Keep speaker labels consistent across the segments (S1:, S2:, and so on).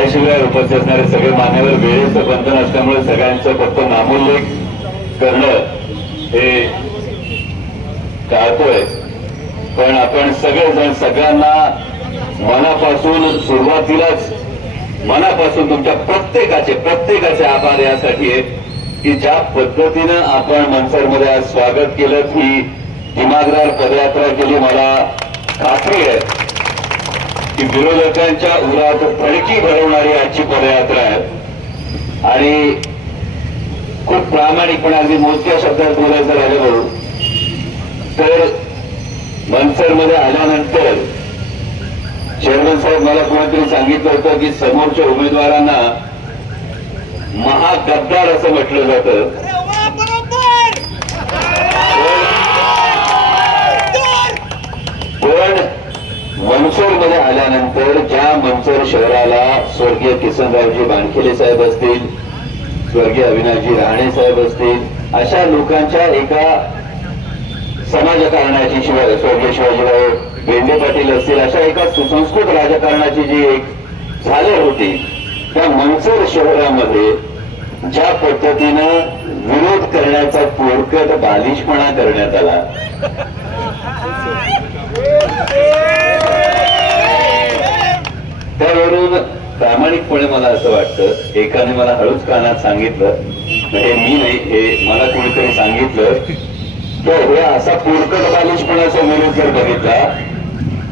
S1: जयशिवाय उपस्थित असणारे सगळे मान्यवर वेळेचं बंधन असल्यामुळे सगळ्यांचं फक्त नामोल्लेख करणं हे टाळतोय. पण आपण सगळेजण सगळ्यांना मनापासून सुरुवातीलाच मनापासून तुमच्या प्रत्येकाचे प्रत्येकाचे आभार यासाठी आहेत की ज्या पद्धतीनं आपण मनसरमध्ये आज स्वागत केलं ही दिमागदार पदयात्रा केली. मला खात्री आहे. की विरोधकांच्या उरात फडकी भरवणारी आजची पदयात्रा आहे. आणि खूप प्रामाणिकपणे अगदी मोजक्या शब्दात बोलायचं राहिलं भाऊ तर मनसरमध्ये आल्यानंतर चेअरमन साहेब मला कोणीतरी सांगितलं होतं की समोरच्या उमेदवारांना महागद्दार असं म्हटलं जातं. मध्ये आल्यानंतर ज्या मनसोर शहराला स्वर्गीय किसनरावजी बाणखेले साहेब असतील स्वर्गीय अविनाशजी राणे साहेब असतील अशा लोकांच्या एका समाजकारणाची शिवाय स्वर्गीय शिवाजीराव भेंडे पाटील असतील अशा एका सुसंस्कृत राजकारणाची जी एक झाले होती त्या मनसोर शहरामध्ये ज्या पद्धतीनं विरोध करण्याचा पोरकट बालिशपणा करण्यात आला. त्यावरून प्रामाणिकपणे मला असं वाटतं एकाने मला हळूच कानात सांगितलं हे मी नाही हे मला कोणीतरी सांगितलं तर हे असा पोरकट बालिशपणाचा विरोध जर बघितला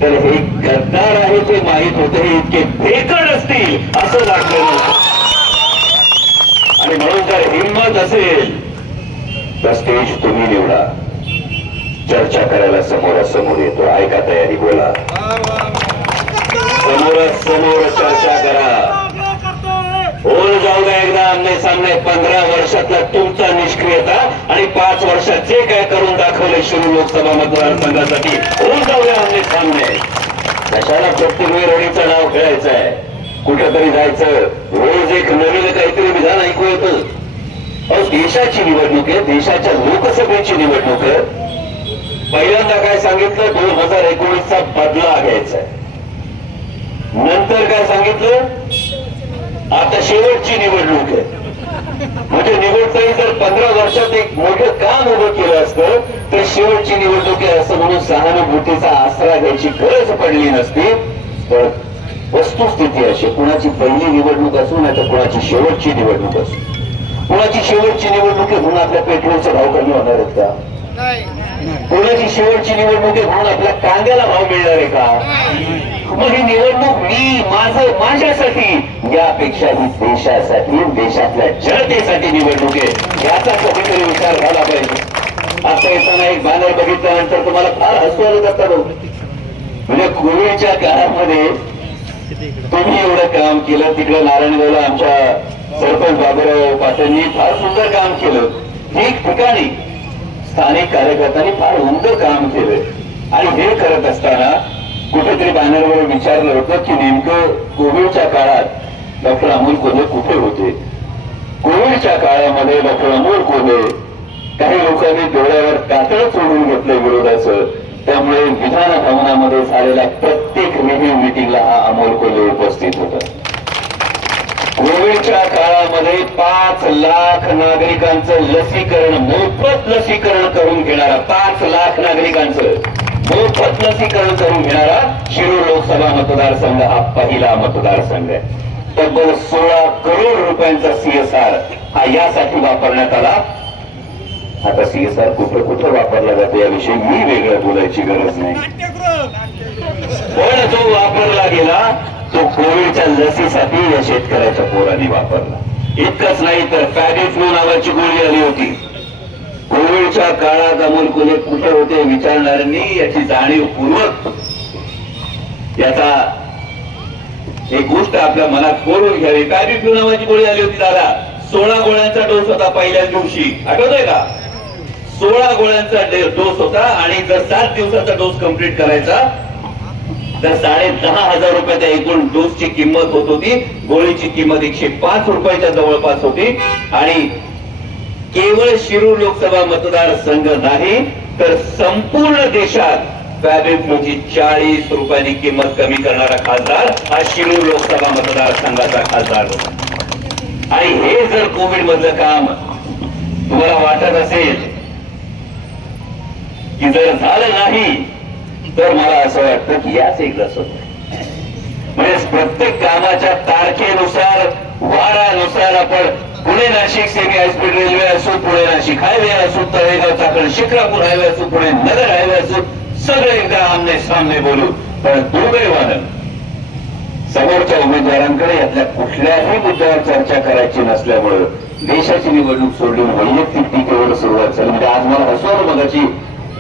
S1: तर हे गद्दार आहे ते माहीत होते हे इतके फेकड असतील असं लागलं आणि म्हणून जर हिंमत असेल तर स्टेज तुम्ही निवडा. चर्चा करायला समोरासमोर येतो. ऐका तयारी बोला. समोरासमोर चर्चा करा. होऊन जाऊ द्या एकदा आमने सामने. पंधरा वर्षातला तुमचा निष्क्रियता आणि पाच वर्षात जे काय करून दाखवले शिरू लोकसभा मतदारसंघासाठी होऊन जाऊ द्या आमने सामने. कशाला प्रत्येक वेळी नाव खेळायचं आहे कुठेतरी जायचं. रोज एक नवीन काहीतरी विधान ऐकू येतं. अहो देशाची निवडणूक आहे देशाच्या लोकसभेची निवडणूक आहे. पहिल्यांदा काय सांगितलं? दोन हजार एकोणीसचा बदला घ्यायचा आहे. नंतर काय सांगितलं? आता शेवटची निवडणूक आहे. म्हणजे निवडताही जर पंधरा वर्षात एक मोठं काम उभं केलं असतं तर शेवटची निवडणूक आहे असं म्हणून सहानुभूतीचा आसरा घ्यायची गरज पडली नसती. पण वस्तुस्थिती अशी कुणाची पहिली निवडणूक असू नाही तर कुणाची शेवटची निवडणूक असू. कुणाची शेवटची निवडणूक आहे म्हणून आपल्या पेट्रोलचे भाव कमी होणार आहेत का? कोणाची शेवटची निवडणूक आहे म्हणून आपल्या कांद्याला भाव मिळणार आहे का? मग ही निवडणूक मी माझं माझ्यासाठी यापेक्षा ही देशासाठी देशातल्या जनतेसाठी निवडणूक आहे. याचा कधीतरी विचार झाला पाहिजे. आता येताना एक बॅनर बघितल्यानंतर तुम्हाला फार हसू आलं जातं म्हणजे कोविडच्या काळामध्ये तुम्ही एवढं काम केलं तिकडे नारायणगावला आमच्या सरपंच बाबूराव पाटीलनी फार सुंदर काम केलं. ठिकठिकाणी स्थानिक कार्यकर्त्यांनी फार उमदं काम केलं. आणि हे करत असताना कुठेतरी बॅनरवर विचारलं होतं की नेमकं कोविडच्या काळात डॉक्टर अमोल कोल्हे कुठे होते? कोविडच्या काळामध्ये डॉक्टर अमोल कोल्हे काही लोकांनी डोळ्यावर कातळ चोडून घेतलं विरोधाचं. त्यामुळे विधान भवनामध्ये झालेल्या प्रत्येक रिव्ह्यू मिटिंगला हा अमोल कोल्हे उपस्थित होता. कोविडच्या काळामध्ये पाच लाख नागरिकांचं लसीकरण मोफत लसीकरण करून घेणारा पाच लाख नागरिकांचं लसीकरण करून घेणारा शिरूर लोकसभा मतदारसंघ हा पहिला मतदारसंघ आहे. तब्बल सोळा करोड रुपयांचा सीएसआर हा यासाठी वापरण्यात आला. आता सीएसआर कुठं कुठं वापरला जातो याविषयी मी वेगळं बोलायची गरज नाही. पण जो वापरला गेला तो कोविडच्या लसीसाठी या शेतकऱ्याच्या पोराने वापरला. इतकंच नाही तर फॅबिफ्लू नावाची गोळी आली होती. कोविडच्या काळात अमोल कोल्हे कुठे होते विचारणाऱ्यांनी याची जाणीवपूर्वक याचा एक गोष्ट आपल्या मनात कोरून घ्यावी. काय फॅबिफ्लू नावाची गोळी आली होती दादा? सोळा गोळ्यांचा डोस होता पहिल्याच दिवशी. आठवतोय का? सोळा गोळ्यांचा डोस होता आणि जर सात दिवसाचा डोस कंप्लीट करायचा तर साडे दहा हजार रुपयाच्या एकूण डोसची किंमत होत होती. गोळीची किंमत एकशे पाच रुपयाच्या जवळपास होती. आणि केवळ शिरूर लोकसभा मतदारसंघ नाही तर संपूर्ण देशात फॅब्रिकची म्हणजे चाळीस रुपयांनी किंमत कमी करणारा खासदार हा शिरूर लोकसभा मतदारसंघाचा खासदार होता. आणि हे जर कोविड मधलं काम तुम्हाला वाटत असेल की जर झालं नाही तर मला असं वाटतं की याच एक रस होत म्हणजे प्रत्येक कामाच्या तारखेनुसार वारानुसार आपण Pune Nashik semi high speed railway असो पुणे नाशिक हायवे असो तळेगाव चाकण शिक्रापूर हायवे असो पुणे नगर हायवे असो सगळे एकदा आमने सामने बोलू पण दुर्दैवानं समोरच्या उमेदवारांकडे यातल्या कुठल्याही मुद्द्यावर चर्चा करायची नसल्यामुळं देशाची निवडणूक सोडली वैयक्तिक टीकेवर सुरुवात झाली. म्हणजे आज मला हसवलं मगाची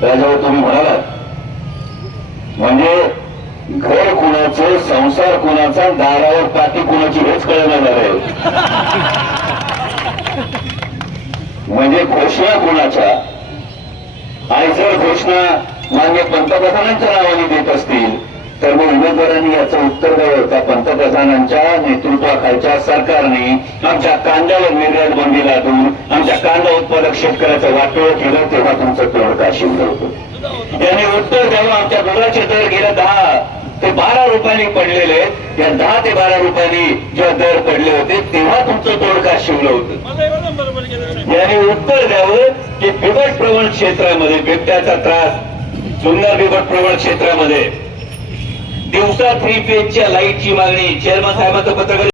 S1: राजावर तुम्ही म्हणालात. म्हणजे घर कुणाचं संसार कुणाचा दारावर पाठी कुणाची हेच कळणार झालंय. म्हणजे घोषणा कोणाच्या? आणि जर घोषणा मान्य पंतप्रधानांच्या नावाने देत असतील तर मग उमेदवारांनी याचं उत्तर द्यावं त्या पंतप्रधानांच्या नेतृत्वाखालच्या सरकारने आमच्या कांद्यावर निर्यात बंदी लादून आमच्या कांदा उत्पादक शेतकऱ्याचं वाटोळ केलं तेव्हा तुमचं तोड का शिवलं होतं. यांनी उत्तर द्यावं आमच्या दुधाचे दर गेल्या दहा ते बारा रुपयांनी पडलेले. या दहा ते बारा रुपयांनी जेव्हा दर पडले होते तेव्हा तुमचं तोड का शिवलं होतं. याने उत्तर द्यावं की बिबट प्रवण क्षेत्रामध्ये बिबट्याचा त्रास जुन्नर बिबट प्रवण क्षेत्रामध्ये. दिवसा थ्री फेजच्या लाईटची मागणी चेअरमन साहेबांचं पत्रकार